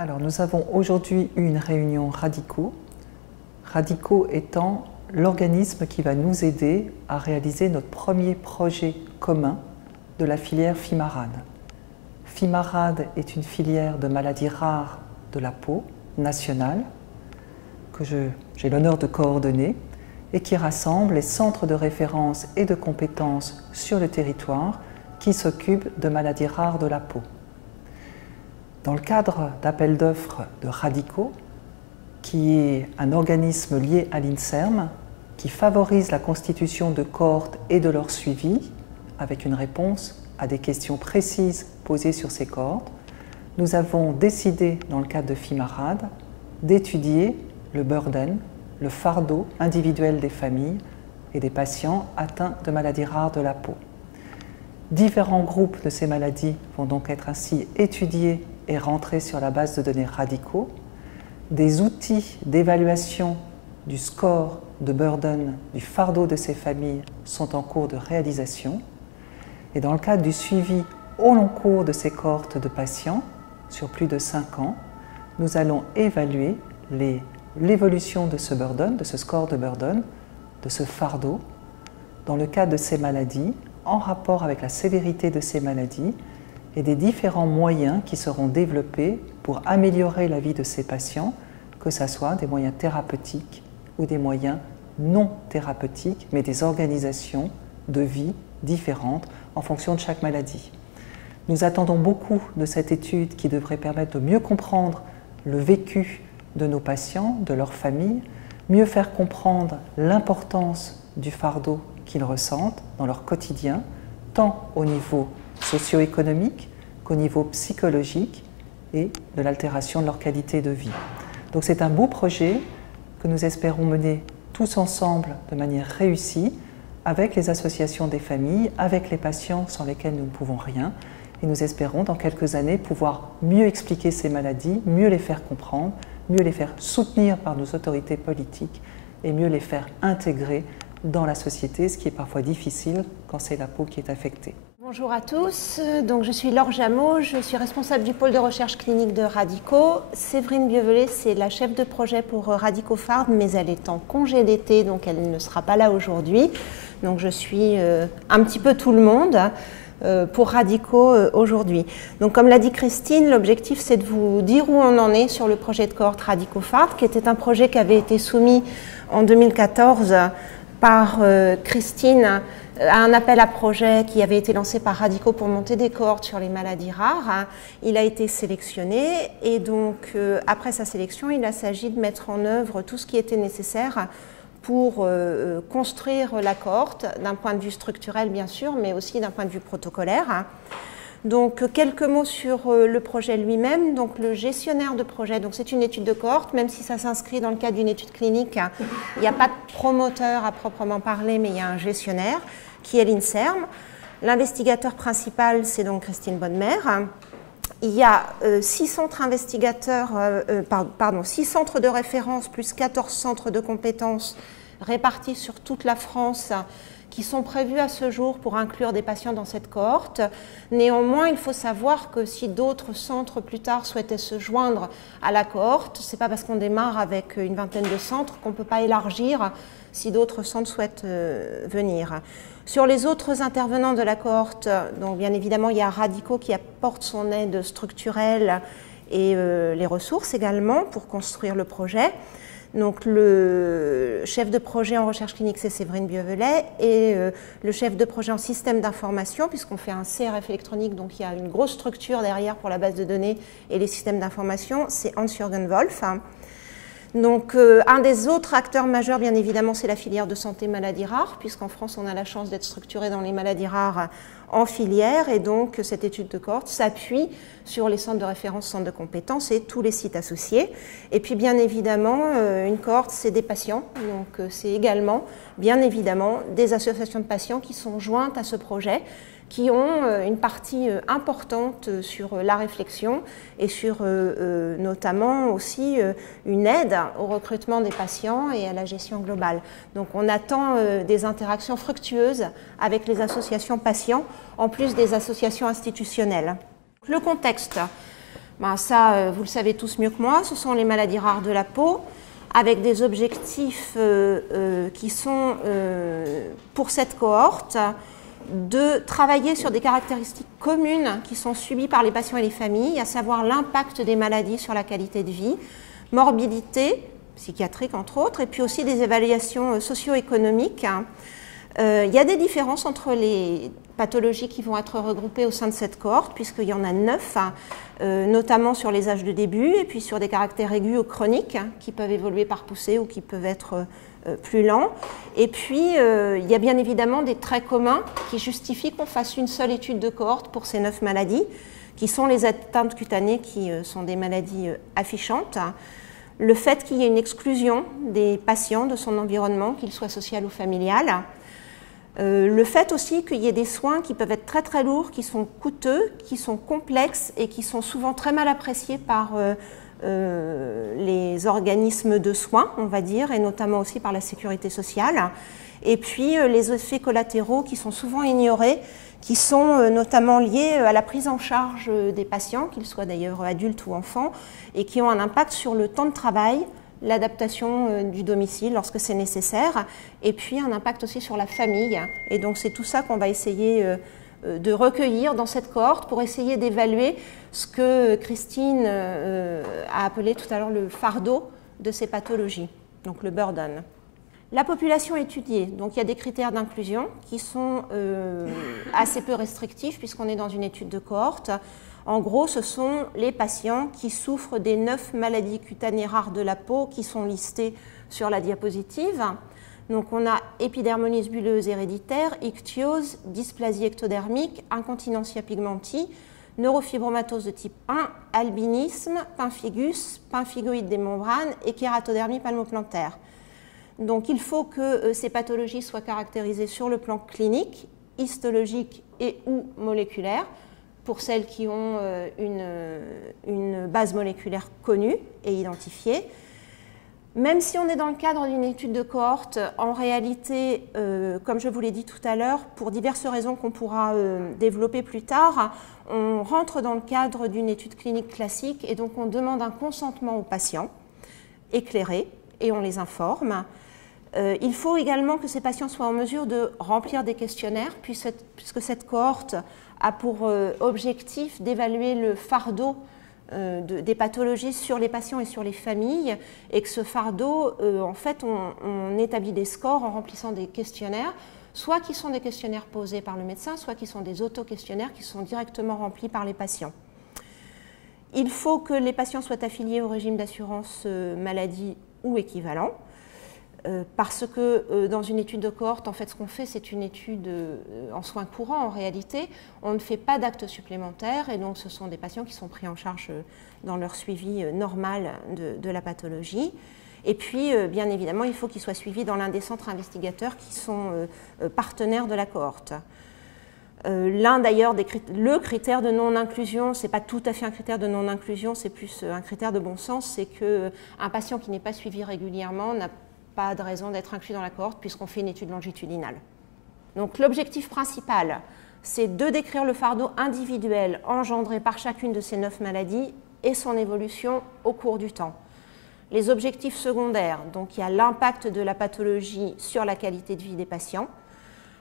Alors, nous avons aujourd'hui eu une réunion Radico. Radico étant l'organisme qui va nous aider à réaliser notre premier projet commun de la filière Fimarad. Fimarad est une filière de maladies rares de la peau nationale que j'ai l'honneur de coordonner et qui rassemble les centres de référence et de compétences sur le territoire qui s'occupent de maladies rares de la peau. Dans le cadre d'appel d'offres de Radico, qui est un organisme lié à l'INSERM, qui favorise la constitution de cohortes et de leur suivi, avec une réponse à des questions précises posées sur ces cohortes, nous avons décidé, dans le cadre de Fimarad, d'étudier le burden, le fardeau individuel des familles et des patients atteints de maladies rares de la peau. Différents groupes de ces maladies vont donc être ainsi étudiés et rentrés sur la base de données Radico. Des outils d'évaluation du score de burden, du fardeau de ces familles sont en cours de réalisation. Et dans le cadre du suivi au long cours de ces cohortes de patients, sur plus de 5 ans, nous allons évaluer l'évolution de ce burden, de ce score de burden, de ce fardeau, dans le cadre de ces maladies, en rapport avec la sévérité de ces maladies et des différents moyens qui seront développés pour améliorer la vie de ces patients, que ce soit des moyens thérapeutiques ou des moyens non thérapeutiques, mais des organisations de vie différentes en fonction de chaque maladie. Nous attendons beaucoup de cette étude qui devrait permettre de mieux comprendre le vécu de nos patients, de leurs familles, mieux faire comprendre l'importance du fardeau qu'ils ressentent dans leur quotidien, tant au niveau socio-économique qu'au niveau psychologique et de l'altération de leur qualité de vie. Donc c'est un beau projet que nous espérons mener tous ensemble de manière réussie avec les associations des familles, avec les patients sans lesquels nous ne pouvons rien. Et nous espérons dans quelques années pouvoir mieux expliquer ces maladies, mieux les faire comprendre, mieux les faire soutenir par nos autorités politiques et mieux les faire intégrer dans la société, ce qui est parfois difficile quand c'est la peau qui est affectée. Bonjour à tous, donc je suis Laure Jameau, je suis responsable du pôle de recherche clinique de Radico. Séverine Bievelet, c'est la chef de projet pour Radico Farm, mais elle est en congé d'été, donc elle ne sera pas là aujourd'hui. Donc je suis un petit peu tout le monde pour Radico aujourd'hui. Donc comme l'a dit Christine, l'objectif c'est de vous dire où on en est sur le projet de cohorte Radico Farm, qui était un projet qui avait été soumis en 2014 par Christine à un appel à projet qui avait été lancé par Radico pour monter des cohortes sur les maladies rares. Il a été sélectionné et donc après sa sélection, il a s'agi de mettre en œuvre tout ce qui était nécessaire pour construire la cohorte d'un point de vue structurel bien sûr, mais aussi d'un point de vue protocolaire. Donc quelques mots sur le projet lui-même. Donc le gestionnaire de projet, donc c'est une étude de cohorte, même si ça s'inscrit dans le cadre d'une étude clinique, il n'y a pas de promoteur à proprement parler, mais il y a un gestionnaire qui est l'INSERM. L'investigateur principal, c'est donc Christine Bonnemer. Il y a 6 centres investigateurs, 6 centres de référence plus 14 centres de compétences répartis sur toute la France qui sont prévus à ce jour pour inclure des patients dans cette cohorte. Néanmoins, il faut savoir que si d'autres centres plus tard souhaitaient se joindre à la cohorte, ce n'est pas parce qu'on démarre avec une vingtaine de centres qu'on ne peut pas élargir si d'autres centres souhaitent venir. Sur les autres intervenants de la cohorte, donc bien évidemment, il y a Radico qui apporte son aide structurelle et les ressources également pour construire le projet. Donc le chef de projet en recherche clinique, c'est Séverine Bievelet, et le chef de projet en système d'information, puisqu'on fait un CRF électronique, donc il y a une grosse structure derrière pour la base de données et les systèmes d'information, c'est Hans-Jürgen Wolf. Donc un des autres acteurs majeurs, bien évidemment, c'est la filière de santé maladies rares, puisqu'en France, on a la chance d'être structuré dans les maladies rares en filière, et donc cette étude de cohorte s'appuie sur les centres de référence, centres de compétences et tous les sites associés. Et puis bien évidemment, une cohorte, c'est des patients, donc c'est également bien évidemment des associations de patients qui sont jointes à ce projet, qui ont une partie importante sur la réflexion et sur notamment aussi une aide au recrutement des patients et à la gestion globale. Donc on attend des interactions fructueuses avec les associations patients, en plus des associations institutionnelles. Le contexte. Ben ça, vous le savez tous mieux que moi, ce sont les maladies rares de la peau, avec des objectifs qui sont, pour cette cohorte, de travailler sur des caractéristiques communes qui sont subies par les patients et les familles, à savoir l'impact des maladies sur la qualité de vie, morbidité psychiatrique entre autres, et puis aussi des évaluations socio-économiques. Il y a des différences entre les pathologies qui vont être regroupées au sein de cette cohorte, puisqu'il y en a 9, notamment sur les âges de début, et puis sur des caractères aigus ou chroniques, qui peuvent évoluer par poussée ou qui peuvent être plus lents. Et puis, il y a bien évidemment des traits communs qui justifient qu'on fasse une seule étude de cohorte pour ces 9 maladies, qui sont les atteintes cutanées, qui sont des maladies affichantes. Le fait qu'il y ait une exclusion des patients de son environnement, qu'il soit social ou familial. Le fait aussi qu'il y ait des soins qui peuvent être très très lourds, qui sont coûteux, qui sont complexes et qui sont souvent très mal appréciés par les organismes de soins, on va dire, et notamment aussi par la sécurité sociale. Et puis les effets collatéraux qui sont souvent ignorés, qui sont notamment liés à la prise en charge des patients, qu'ils soient d'ailleurs adultes ou enfants, et qui ont un impact sur le temps de travail, l'adaptation du domicile lorsque c'est nécessaire, et puis un impact aussi sur la famille. Et donc c'est tout ça qu'on va essayer de recueillir dans cette cohorte pour essayer d'évaluer ce que Christine a appelé tout à l'heure le fardeau de ces pathologies, donc le burden. La population étudiée, donc il y a des critères d'inclusion qui sont assez peu restrictifs puisqu'on est dans une étude de cohorte. En gros, ce sont les patients qui souffrent des 9 maladies cutanées rares de la peau qui sont listées sur la diapositive. Donc on a épidermolyse bulleuse héréditaire, ichthyose, dysplasie ectodermique, incontinentia pigmenti, neurofibromatose de type 1, albinisme, pemphigus, pemphigoïde des membranes et kératodermie palmoplantaire. Donc il faut que ces pathologies soient caractérisées sur le plan clinique, histologique et ou moléculaire, pour celles qui ont une base moléculaire connue et identifiée. Même si on est dans le cadre d'une étude de cohorte, en réalité, comme je vous l'ai dit tout à l'heure, pour diverses raisons qu'on pourra développer plus tard, on rentre dans le cadre d'une étude clinique classique et donc on demande un consentement aux patients éclairés et on les informe. Il faut également que ces patients soient en mesure de remplir des questionnaires puisque cette cohorte a pour objectif d'évaluer le fardeau des pathologies sur les patients et sur les familles, et que ce fardeau, en fait, on établit des scores en remplissant des questionnaires, soit qui sont des questionnaires posés par le médecin, soit qui sont des auto-questionnaires qui sont directement remplis par les patients. Il faut que les patients soient affiliés au régime d'assurance maladie ou équivalent, parce que dans une étude de cohorte, en fait, ce qu'on fait, c'est une étude en soins courants en réalité. On ne fait pas d'actes supplémentaires et donc ce sont des patients qui sont pris en charge dans leur suivi normal de la pathologie. Et puis, bien évidemment, il faut qu'ils soient suivis dans l'un des centres investigateurs qui sont partenaires de la cohorte. L'un d'ailleurs, le critère de non-inclusion, ce n'est pas tout à fait un critère de non-inclusion, c'est plus un critère de bon sens, c'est qu'un patient qui n'est pas suivi régulièrement n'a pas de raison d'être inclus dans la cohorte puisqu'on fait une étude longitudinale. Donc l'objectif principal, c'est de décrire le fardeau individuel engendré par chacune de ces 9 maladies et son évolution au cours du temps. Les objectifs secondaires, donc il y a l'impact de la pathologie sur la qualité de vie des patients,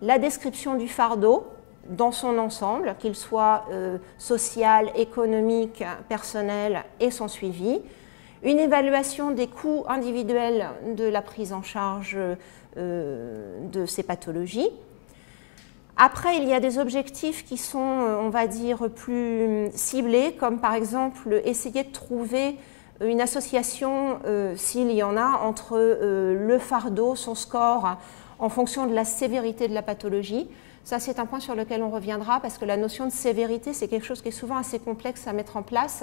la description du fardeau dans son ensemble, qu'il soit social, économique, personnel et son suivi, une évaluation des coûts individuels de la prise en charge de ces pathologies. Après, il y a des objectifs qui sont, on va dire, plus ciblés, comme par exemple essayer de trouver une association, s'il y en a, entre le fardeau, son score, en fonction de la sévérité de la pathologie. Ça, c'est un point sur lequel on reviendra, parce que la notion de sévérité, c'est quelque chose qui est souvent assez complexe à mettre en place.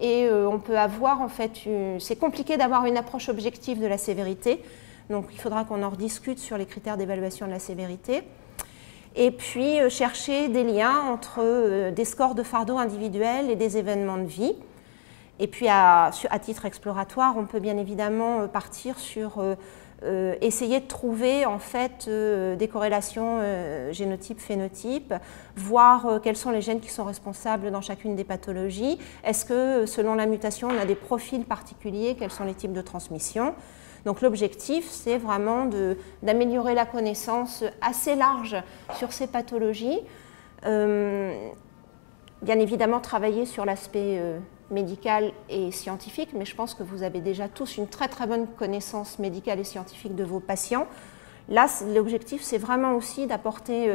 Et on peut avoir, en fait, c'est compliqué d'avoir une approche objective de la sévérité. Donc, il faudra qu'on en rediscute sur les critères d'évaluation de la sévérité. Et puis, chercher des liens entre des scores de fardeau individuels et des événements de vie. Et puis à titre exploratoire, on peut bien évidemment partir sur essayer de trouver en fait des corrélations génotype-phénotype, voir quels sont les gènes qui sont responsables dans chacune des pathologies. Est-ce que selon la mutation, on a des profils particuliers? Quels sont les types de transmission? Donc l'objectif, c'est vraiment d'améliorer la connaissance assez large sur ces pathologies. Bien évidemment, travailler sur l'aspect médical et scientifique, mais je pense que vous avez déjà tous une très très bonne connaissance médicale et scientifique de vos patients. Là, l'objectif, c'est vraiment aussi d'apporter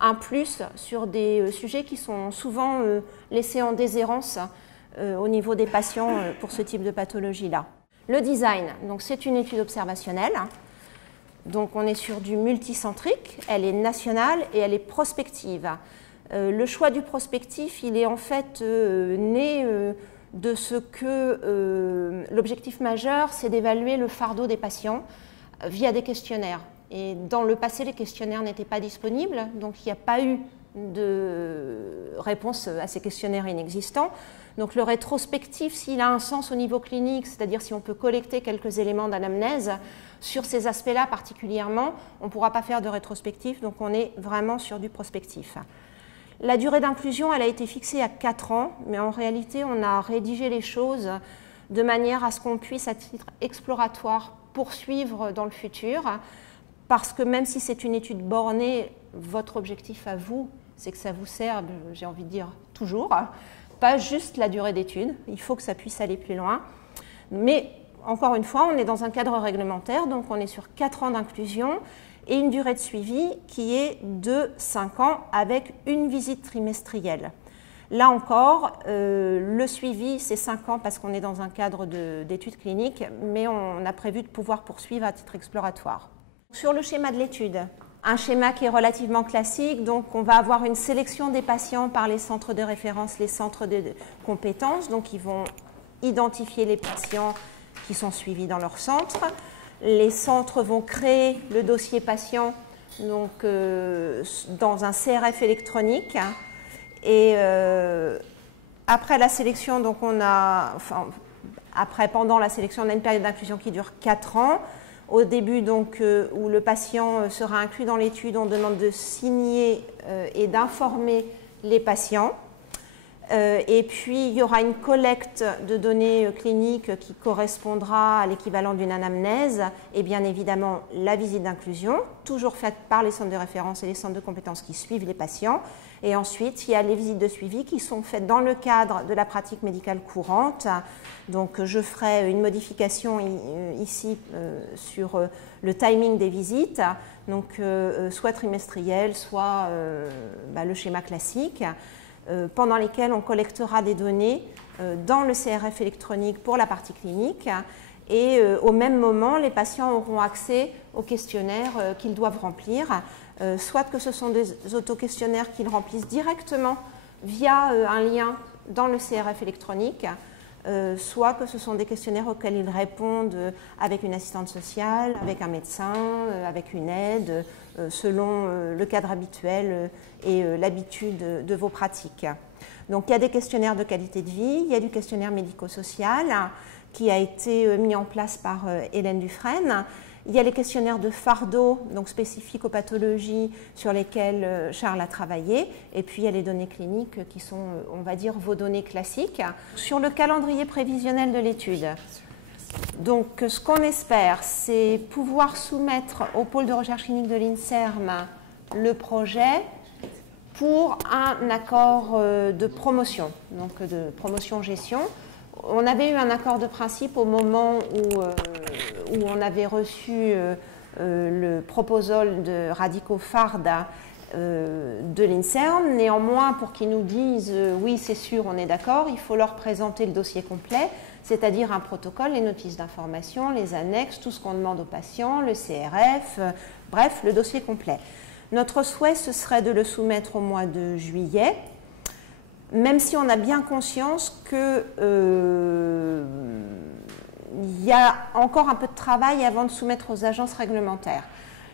un plus sur des sujets qui sont souvent laissés en déshérence au niveau des patients pour ce type de pathologie-là. Le design, donc c'est une étude observationnelle. Donc on est sur du multicentrique, elle est nationale et elle est prospective. Le choix du prospectif, il est en fait né de ce que l'objectif majeur, c'est d'évaluer le fardeau des patients via des questionnaires. Et dans le passé, les questionnaires n'étaient pas disponibles, donc il n'y a pas eu de réponse à ces questionnaires inexistants. Donc le rétrospectif, s'il a un sens au niveau clinique, c'est-à-dire si on peut collecter quelques éléments d'anamnèse, sur ces aspects-là particulièrement, on ne pourra pas faire de rétrospectif, donc on est vraiment sur du prospectif. La durée d'inclusion, elle a été fixée à 4 ans, mais en réalité, on a rédigé les choses de manière à ce qu'on puisse, à titre exploratoire, poursuivre dans le futur, parce que même si c'est une étude bornée, votre objectif à vous, c'est que ça vous serve, j'ai envie de dire, toujours, pas juste la durée d'étude, il faut que ça puisse aller plus loin. Mais encore une fois, on est dans un cadre réglementaire, donc on est sur 4 ans d'inclusion et une durée de suivi qui est de 5 ans avec une visite trimestrielle. Là encore, le suivi, c'est 5 ans parce qu'on est dans un cadre d'études cliniques, mais on a prévu de pouvoir poursuivre à titre exploratoire. Sur le schéma de l'étude, un schéma qui est relativement classique, donc on va avoir une sélection des patients par les centres de référence, les centres de compétences, donc ils vont identifier les patients qui sont suivis dans leur centre. Les centres vont créer le dossier patient donc, dans un CRF électronique. Et après la sélection, donc pendant la sélection, on a une période d'inclusion qui dure 4 ans. Au début, donc, où le patient sera inclus dans l'étude, on demande de signer et d'informer les patients. Et puis, il y aura une collecte de données cliniques qui correspondra à l'équivalent d'une anamnèse et bien évidemment la visite d'inclusion, toujours faite par les centres de référence et les centres de compétences qui suivent les patients. Et ensuite, il y a les visites de suivi qui sont faites dans le cadre de la pratique médicale courante. Donc, je ferai une modification ici sur le timing des visites, donc soit trimestriel, soit le schéma classique. Pendant lesquelles on collectera des données dans le CRF électronique pour la partie clinique et au même moment, les patients auront accès aux questionnaires qu'ils doivent remplir, soit que ce sont des auto-questionnaires qu'ils remplissent directement via un lien dans le CRF électronique, soit que ce sont des questionnaires auxquels ils répondent avec une assistante sociale, avec un médecin, avec une aide, selon le cadre habituel et l'habitude de vos pratiques. Donc il y a des questionnaires de qualité de vie, il y a du questionnaire médico-social qui a été mis en place par Hélène Dufresne. Il y a les questionnaires de fardeau, donc spécifiques aux pathologies sur lesquelles Charles a travaillé. Et puis il y a les données cliniques qui sont, on va dire, vos données classiques. Sur le calendrier prévisionnel de l'étude, donc ce qu'on espère, c'est pouvoir soumettre au pôle de recherche clinique de l'INSERM le projet pour un accord de promotion, donc de promotion-gestion. On avait eu un accord de principe au moment où on avait reçu le proposal de Radico-FARD de l'INSERM. Néanmoins, pour qu'ils nous disent oui, c'est sûr, on est d'accord, il faut leur présenter le dossier complet, c'est-à-dire un protocole, les notices d'information, les annexes, tout ce qu'on demande aux patients, le CRF, bref, le dossier complet. Notre souhait, ce serait de le soumettre au mois de juillet, même si on a bien conscience qu'il y a encore un peu de travail avant de soumettre aux agences réglementaires.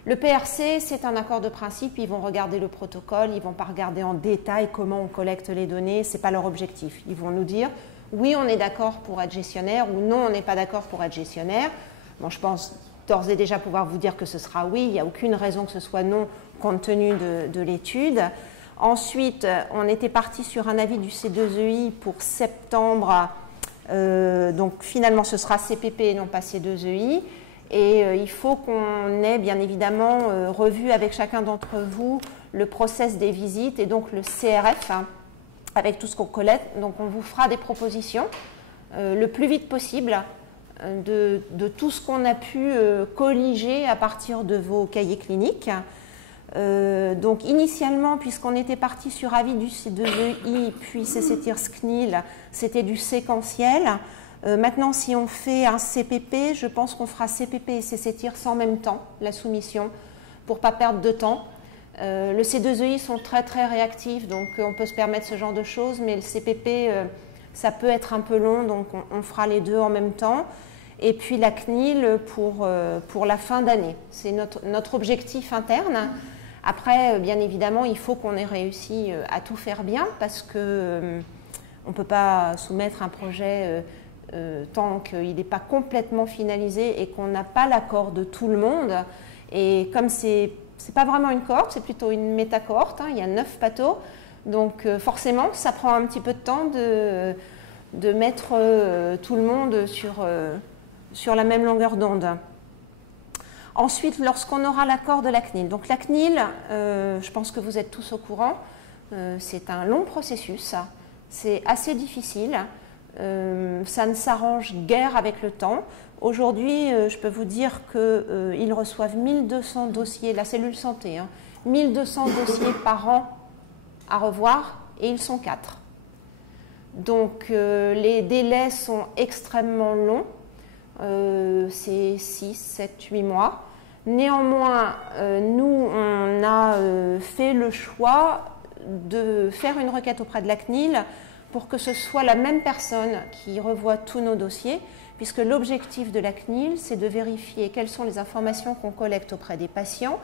Le PRC, c'est un accord de principe, ils vont regarder le protocole, ils ne vont pas regarder en détail comment on collecte les données, ce n'est pas leur objectif. Ils vont nous dire, oui, on est d'accord pour être gestionnaire ou non, on n'est pas d'accord pour être gestionnaire. Bon, je pense d'ores et déjà pouvoir vous dire que ce sera oui, il n'y a aucune raison que ce soit non compte tenu de l'étude. Ensuite, on était parti sur un avis du C2EI pour septembre, donc finalement ce sera CPP et non pas C2EI. Et il faut qu'on ait bien évidemment revu avec chacun d'entre vous le process des visites et donc le CRF, hein, avec tout ce qu'on collecte. Donc on vous fera des propositions le plus vite possible de tout ce qu'on a pu colliger à partir de vos cahiers cliniques. Donc initialement, puisqu'on était parti sur avis du C2EI puis CCTIRS-CNIL, c'était du séquentiel. Maintenant, si on fait un CPP, je pense qu'on fera CPP et CCTIRS en même temps, la soumission, pour ne pas perdre de temps. Le C2EI sont très très réactifs, donc on peut se permettre ce genre de choses, mais le CPP, ça peut être un peu long, donc on fera les deux en même temps. Et puis la CNIL pour la fin d'année. C'est notre objectif interne. Après, bien évidemment, il faut qu'on ait réussi à tout faire bien, parce qu'on ne peut pas soumettre un projet tant qu'il n'est pas complètement finalisé et qu'on n'a pas l'accord de tout le monde. Et comme c'est pas vraiment une cohorte, c'est plutôt une métacohorte, hein, il y a 9 pathos, donc forcément ça prend un petit peu de temps de mettre tout le monde sur la même longueur d'onde. Ensuite, lorsqu'on aura l'accord de la CNIL, donc la CNIL, je pense que vous êtes tous au courant, c'est un long processus, c'est assez difficile. Ça ne s'arrange guère avec le temps. Aujourd'hui, je peux vous dire qu'ils reçoivent 1200 dossiers, la cellule santé, hein, 1200 dossiers par an à revoir, et ils sont 4. Donc les délais sont extrêmement longs, c'est 6, 7, 8 mois. Néanmoins, nous, on a fait le choix de faire une requête auprès de la CNIL pour que ce soit la même personne qui revoit tous nos dossiers, puisque l'objectif de la CNIL, c'est de vérifier quelles sont les informations qu'on collecte auprès des patients,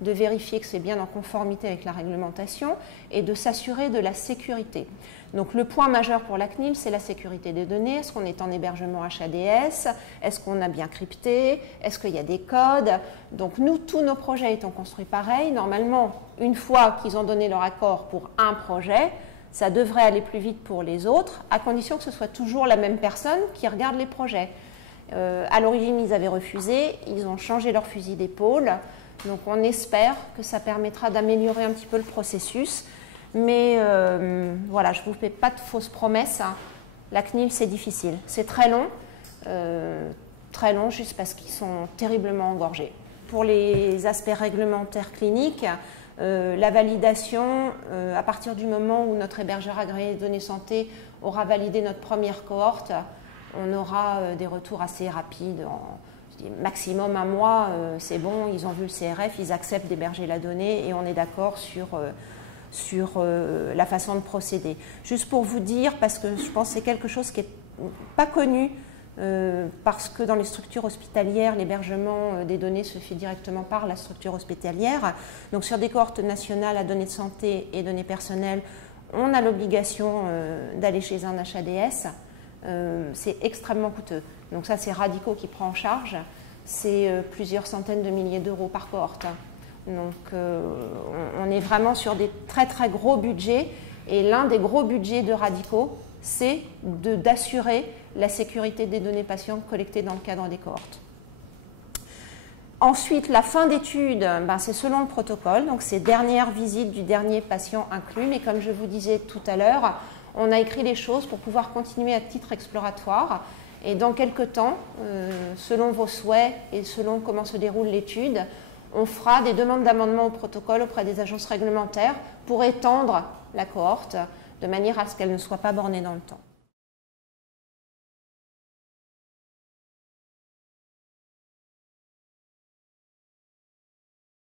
de vérifier que c'est bien en conformité avec la réglementation et de s'assurer de la sécurité. Donc le point majeur pour la CNIL, c'est la sécurité des données. Est-ce qu'on est en hébergement HADS? Est-ce qu'on a bien crypté? Est-ce qu'il y a des codes? Donc nous, tous nos projets étant construits pareil, normalement, une fois qu'ils ont donné leur accord pour un projet, ça devrait aller plus vite pour les autres, à condition que ce soit toujours la même personne qui regarde les projets. À l'origine, ils avaient refusé, ils ont changé leur fusil d'épaule, donc on espère que ça permettra d'améliorer un petit peu le processus. Mais voilà, je ne vous fais pas de fausses promesses, hein. La CNIL, c'est difficile, c'est très long juste parce qu'ils sont terriblement engorgés. Pour les aspects réglementaires cliniques, la validation, à partir du moment où notre hébergeur agréé de données santé aura validé notre première cohorte, on aura des retours assez rapides, maximum un mois, c'est bon, ils ont vu le CRF, ils acceptent d'héberger la donnée et on est d'accord sur la façon de procéder. Juste pour vous dire, parce que je pense que c'est quelque chose qui n'est pas connu, parce que dans les structures hospitalières, l'hébergement des données se fait directement par la structure hospitalière. Donc sur des cohortes nationales à données de santé et données personnelles, on a l'obligation d'aller chez un HADS. C'est extrêmement coûteux. Donc ça, c'est Radico qui prend en charge. C'est plusieurs centaines de milliers d'euros par cohorte. Donc on est vraiment sur des très très gros budgets. Et l'un des gros budgets de Radico, c'est d'assurer la sécurité des données patients collectées dans le cadre des cohortes. Ensuite, la fin d'étude, c'est selon le protocole, donc c'est dernière visite du dernier patient inclus, mais comme je vous disais tout à l'heure, on a écrit les choses pour pouvoir continuer à titre exploratoire, et dans quelques temps, selon vos souhaits et selon comment se déroule l'étude, on fera des demandes d'amendement au protocole auprès des agences réglementaires pour étendre la cohorte, de manière à ce qu'elle ne soit pas bornée dans le temps.